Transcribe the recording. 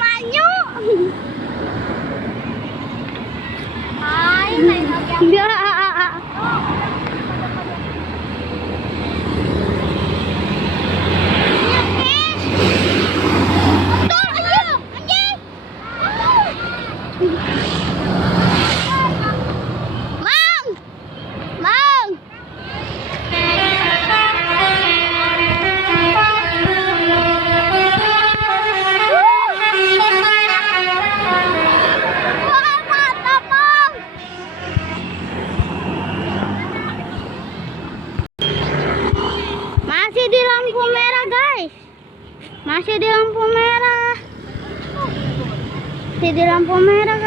manyo. Ay, nailagyan. Masih di lampu merah, guys. Masih di lampu merah. Masih di lampu merah,